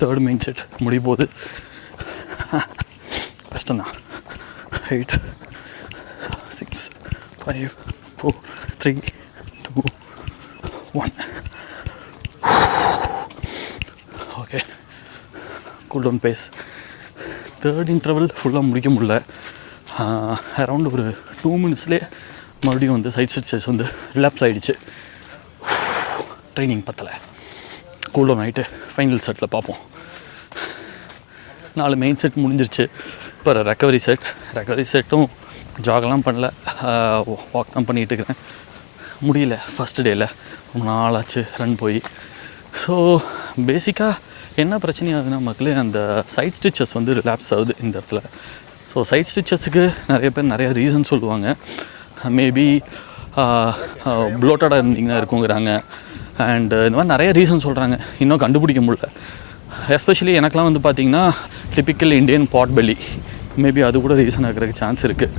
Third main set முடிய போகுது. கஷ்டம்தான். 8 6 5 4 3 2 1. Okay, cool down pace. Third interval ஃபுல்லாக முடிக்க முடியல. அரௌண்ட் ஒரு 2 மினிட்ஸ்லேயே மறுபடியும் வந்து சைட் ஸ்டிச்சஸ் வந்து ரிலாப்ஸ் ஆகிடுச்சு. ட்ரைனிங் பத்தலை. கூல் டவுன் ஆகிட்டு ஃபைனல் செட்டில் பார்ப்போம். 4 மெயின் செட் முடிஞ்சிருச்சு. இப்போ ரெக்கவரி செட்டும் ஜாகெல்லாம் பண்ணல, வாக் தான் பண்ணிகிட்டு இருக்கிறேன். முடியல ஃபஸ்ட்டு டேயில், ரொம்ப நாளாச்சு ரன் போய். ஸோ பேசிக்காக என்ன பிரச்சனையாகுதுன்னா மக்களே, அந்த சைட் ஸ்டிச்சஸ் வந்து ரிலாப்ஸ் ஆகுது இந்த இடத்துல. ஸோ சைட் ஸ்டிச்சஸுக்கு நிறைய பேர் நிறைய ரீசன் சொல்லுவாங்க. மேபி ப்ளோட்டடாக இருந்தீங்கன்னா இருக்குங்கிறாங்க. அண்ட் இந்த மாதிரி நிறைய ரீசன் சொல்கிறாங்க, இன்னும் கண்டுபிடிக்க முடியல. எஸ்பெஷலி எனக்குலாம் வந்து பார்த்திங்கன்னா டிப்பிக்கல் இண்டியன் பாட் பெல்லி, மேபி அது கூட ரீசன் ஆகிறதுக்கு சான்ஸ் இருக்குது.